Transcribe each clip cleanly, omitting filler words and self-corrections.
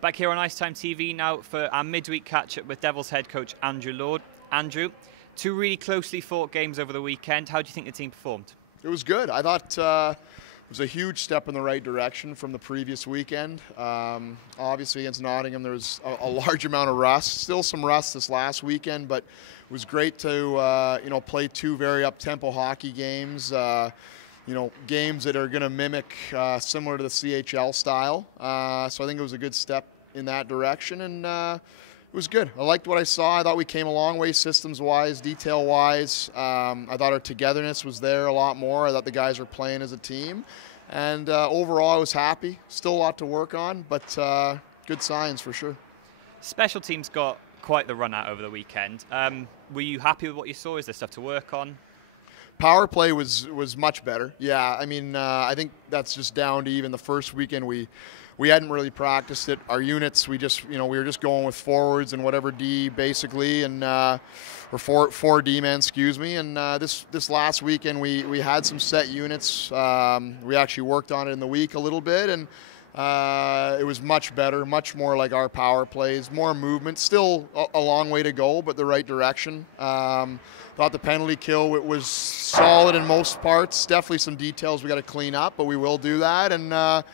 Back here on IceTime.TV now for our midweek catch-up with Devils head coach Andrew Lord. Andrew, two really closely fought games over the weekend. How do you think the team performed? It was good. I thought it was a huge step in the right direction from the previous weekend. Obviously against Nottingham there was a large amount of rust. Still some rust this last weekend, but it was great to play two very up-tempo hockey games. Games that are going to mimic similar to the CHL style. So I think it was a good step in that direction, and it was good. I liked what I saw. I thought we came a long way systems-wise, detail-wise. I thought our togetherness was there a lot more. I thought the guys were playing as a team. And overall, I was happy. Still a lot to work on, but good signs for sure. Special teams got quite the run out over the weekend. Were you happy with what you saw? Is there stuff to work on? Power play was much better. Yeah, I mean, I think that's just down to even the first weekend we hadn't really practiced it. Our units, we were just going with forwards and whatever D basically, and or four D men, excuse me. And this last weekend we had some set units. We actually worked on it in the week a little bit, and it was much better, much more like our power plays, more movement. Still a long way to go, but the right direction. Thought the penalty kill was solid in most parts. Definitely some details we got to clean up, but we will do that. And it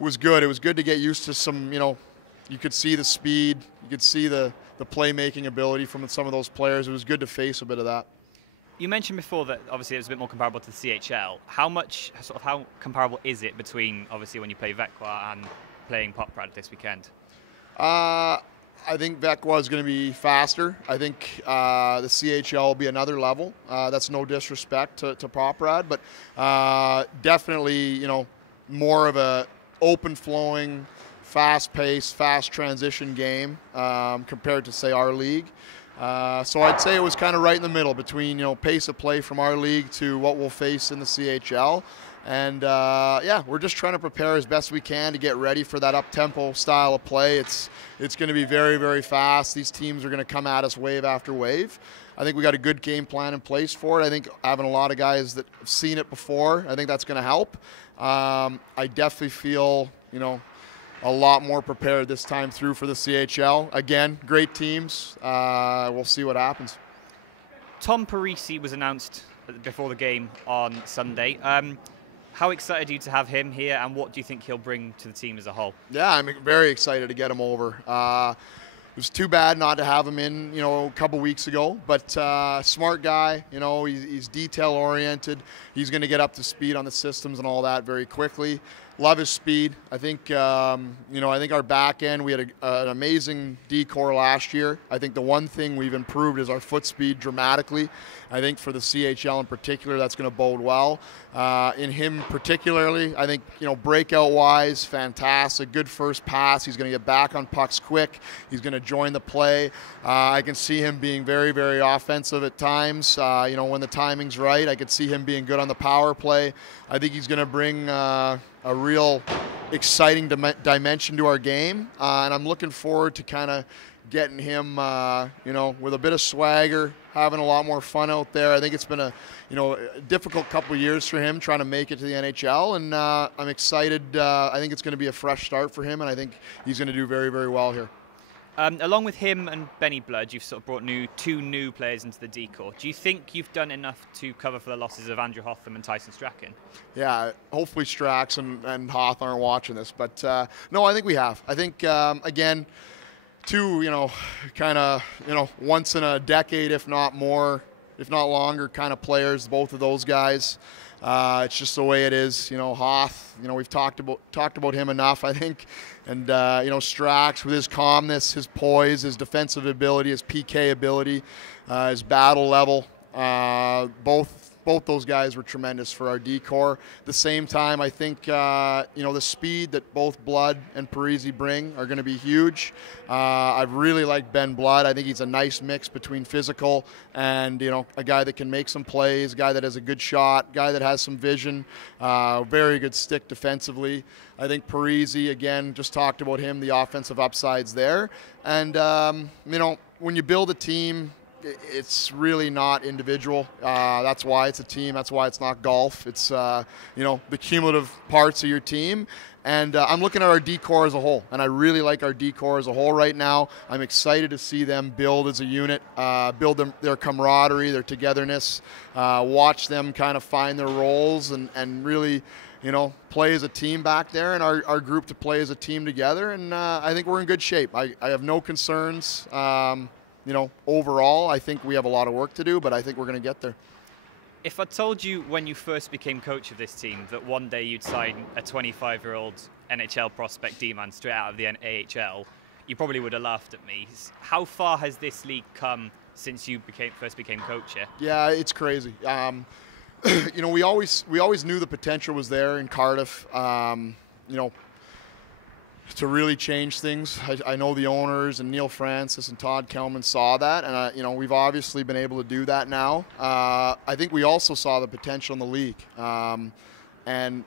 was good. It was good to get used to some, you could see the speed, you could see the playmaking ability from some of those players. It was good to face a bit of that. You mentioned before that obviously it was a bit more comparable to the CHL. How comparable is it between obviously when you play Vecqua and playing Poprad this weekend? I think Vecqua is going to be faster. I think the CHL will be another level. That's no disrespect to Poprad, but definitely more of a open-flowing, fast-paced, fast transition game compared to say our league. So I'd say it was kind of right in the middle between pace of play from our league to what we'll face in the CHL. And yeah, we're just trying to prepare as best we can to get ready for that up-tempo style of play. It's going to be very, very fast. These teams are going to come at us wave after wave. I think we got a good game plan in place for it. I think having a lot of guys that have seen it before, I think that's going to help. I definitely feel, a lot more prepared this time through for the CHL. Again, great teams. We'll see what happens. Tom Parisi was announced before the game on Sunday. How excited are you to have him here, and what do you think he'll bring to the team as a whole? Yeah, I'm very excited to get him over. It was too bad not to have him in, a couple weeks ago, but smart guy, he's detail-oriented. He's going to get up to speed on the systems and all that very quickly. Love his speed. I think, I think our back end, we had an amazing D-core last year. I think the one thing we've improved is our foot speed dramatically. I think for the CHL in particular, that's going to bode well. In him particularly, I think, breakout-wise, fantastic. Good first pass. He's going to get back on pucks quick. He's going to join the play. I can see him being very, very offensive at times. When the timing's right, I could see him being good on the power play. I think he's going to bring a real exciting dimension to our game, and I'm looking forward to kind of getting him, with a bit of swagger, having a lot more fun out there. I think it's been a difficult couple of years for him trying to make it to the NHL, and I'm excited. I think it's going to be a fresh start for him, and I think he's going to do very, very well here. Along with him and Benny Blood, you've sort of brought two new players into the D-core. Do you think you've done enough to cover for the losses of Andrew Hotham and Tyson Strachan? Yeah, hopefully Strax and Hoth aren't watching this, but no, I think we have. I think, again, two, kind of, once in a decade, if not more, if not longer, kind of players, both of those guys. It's just the way it is. Hoth, we've talked about him enough, I think. And, Strax with his calmness, his poise, his defensive ability, his PK ability, his battle level, both those guys were tremendous for our D-core. At the same time, I think, the speed that both Blood and Parisi bring are going to be huge. I really like Ben Blood. I think he's a nice mix between physical and, a guy that can make some plays, a guy that has a good shot, a guy that has some vision, very good stick defensively. I think Parisi, again, just talked about him, the offensive upsides there. And, when you build a team, it's really not individual. That's why it's a team. That's why it's not golf. It's the cumulative parts of your team. And I'm looking at our D-core as a whole, and I really like our D-core as a whole right now. I'm excited to see them build as a unit, build their camaraderie, their togetherness, watch them kind of find their roles and really, play as a team back there, and our group to play as a team together. And I think we're in good shape. I have no concerns. Overall, I think we have a lot of work to do, but I think we're going to get there. If I told you when you first became coach of this team that one day you'd sign a 25-year-old NHL prospect D-man straight out of the AHL, you probably would have laughed at me. How far has this league come since you first became coach here? Yeah, it's crazy. We always knew the potential was there in Cardiff. To really change things. I know the owners and Neil Francis and Todd Kelman saw that, and we've obviously been able to do that now. I think we also saw the potential in the league, and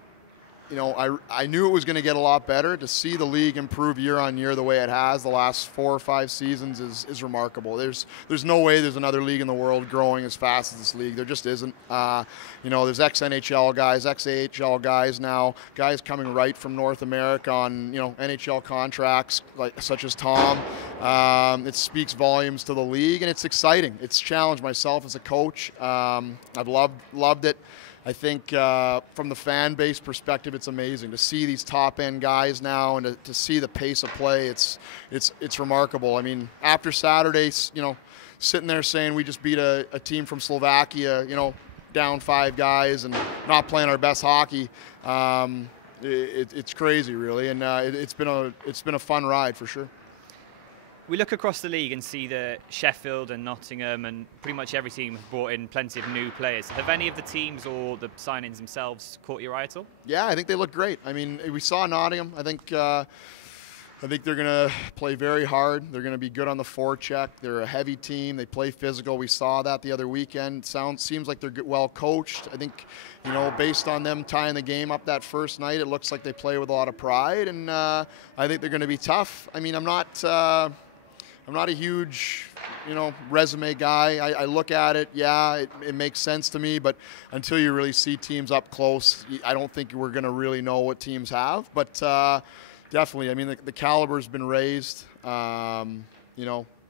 I knew it was going to get a lot better. To see the league improve year on year the way it has the last 4 or 5 seasons is remarkable. There's no way there's another league in the world growing as fast as this league. There just isn't. There's ex-NHL guys, ex-AHL guys now, guys coming right from North America on NHL contracts such as Tom. It speaks volumes to the league, and it's exciting. It's challenged myself as a coach. I've loved it. I think from the fan base perspective, it's amazing to see these top end guys now, and to see the pace of play. It's remarkable. I mean, after Saturday, sitting there saying we just beat a team from Slovakia, down 5 guys and not playing our best hockey, it's crazy, really, and it's been a fun ride for sure. We look across the league and see that Sheffield and Nottingham and pretty much every team have brought in plenty of new players. Have any of the teams or the signings themselves caught your eye at all? Yeah, I think they look great. I mean, we saw Nottingham. I think they're going to play very hard. They're going to be good on the forecheck. They're a heavy team. They play physical. We saw that the other weekend. Seems like they're well coached. I think, based on them tying the game up that first night, it looks like they play with a lot of pride, and I think they're going to be tough. I mean, I'm not a huge, resume guy. I look at it, it makes sense to me, but until you really see teams up close, I don't think we're going to really know what teams have. But definitely, I mean, the caliber's been raised,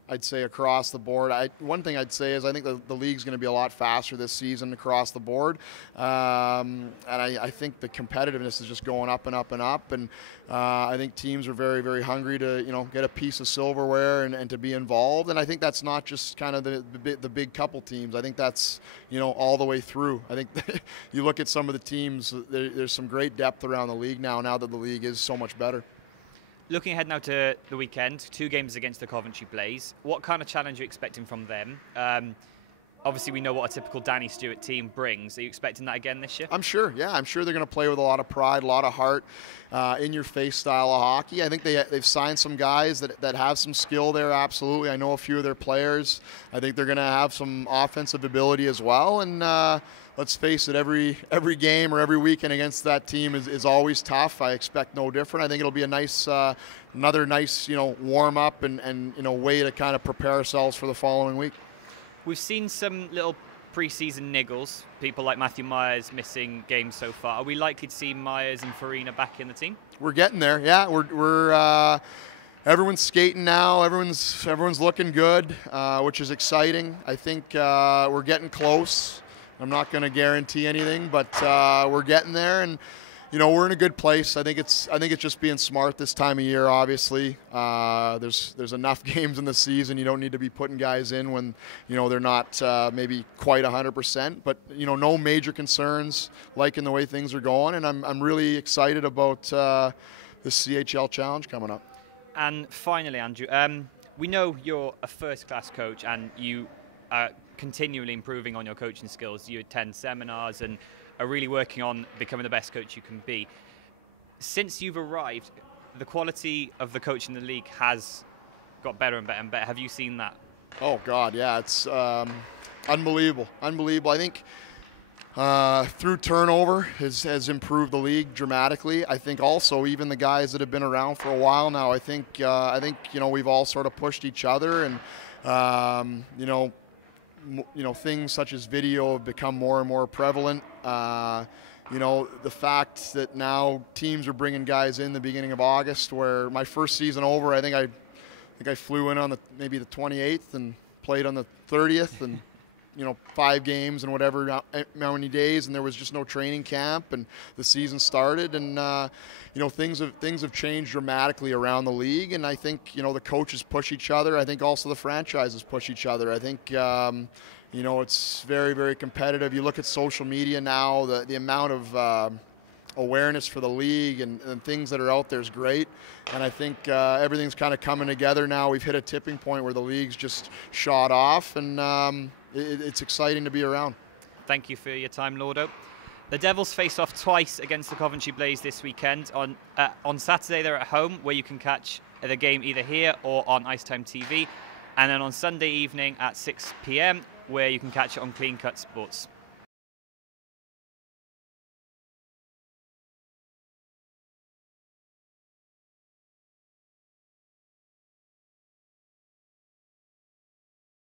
I'd say across the board. One thing I'd say is I think the league's going to be a lot faster this season across the board, and I think the competitiveness is just going up and up and up, and I think teams are very, very hungry to get a piece of silverware and to be involved. And I think that's not just kind of the big couple teams. I think that's all the way through. I think you look at some of the teams, there's some great depth around the league now that the league is so much better. Looking ahead now to the weekend, 2 games against the Coventry Blaze. What kind of challenge are you expecting from them? Obviously, we know what a typical Danny Stewart team brings. Are you expecting that again this year? I'm sure, yeah. I'm sure they're going to play with a lot of pride, a lot of heart, in-your-face style of hockey. I think they've signed some guys that have some skill there, absolutely. I know a few of their players. I think they're going to have some offensive ability as well. And let's face it, every game or every weekend against that team is always tough. I expect no different. I think it'll be a nice, another nice, warm up and way to kind of prepare ourselves for the following week. We've seen some little pre-season niggles. People like Matthew Myers missing games so far. Are we likely to see Myers and Farina back in the team? We're getting there. Yeah, we're everyone's skating now. Everyone's looking good, which is exciting. I think we're getting close. I'm not going to guarantee anything, but we're getting there, and we're in a good place. I think it's just being smart this time of year. Obviously, there's enough games in the season. You don't need to be putting guys in when they're not maybe quite 100%. But no major concerns. Liking the way things are going, and I'm really excited about the CHL Challenge coming up. And finally, Andrew, we know you're a first-class coach, and you are continually improving on your coaching skills. You attend seminars and are really working on becoming the best coach you can be. Since you've arrived, the quality of the coach in the league has got better and better and better. Have you seen that? Oh, God, yeah. It's unbelievable. Unbelievable. I think through turnover has improved the league dramatically. I think also even the guys that have been around for a while now, I think we've all sort of pushed each other, and things such as video have become more and more prevalent. The fact that now teams are bringing guys in the beginning of August, where my first season over, I think I flew in on maybe the 28th and played on the 30th, and 5 games and whatever, how many days, and there was just no training camp, and the season started, and things have changed dramatically around the league, and I think the coaches push each other. I think also the franchises push each other. I think it's very, very competitive. You look at social media now, the amount of awareness for the league and things that are out there is great, and I think everything's kind of coming together now. We've hit a tipping point where the league's just shot off, and it's exciting to be around. Thank you for your time, Lordo. The Devils face off twice against the Coventry Blaze this weekend. On Saturday they're at home, where you can catch the game either here or on IceTime.TV, and then on Sunday evening at 6 p.m, where you can catch it on Clean Cut Sports.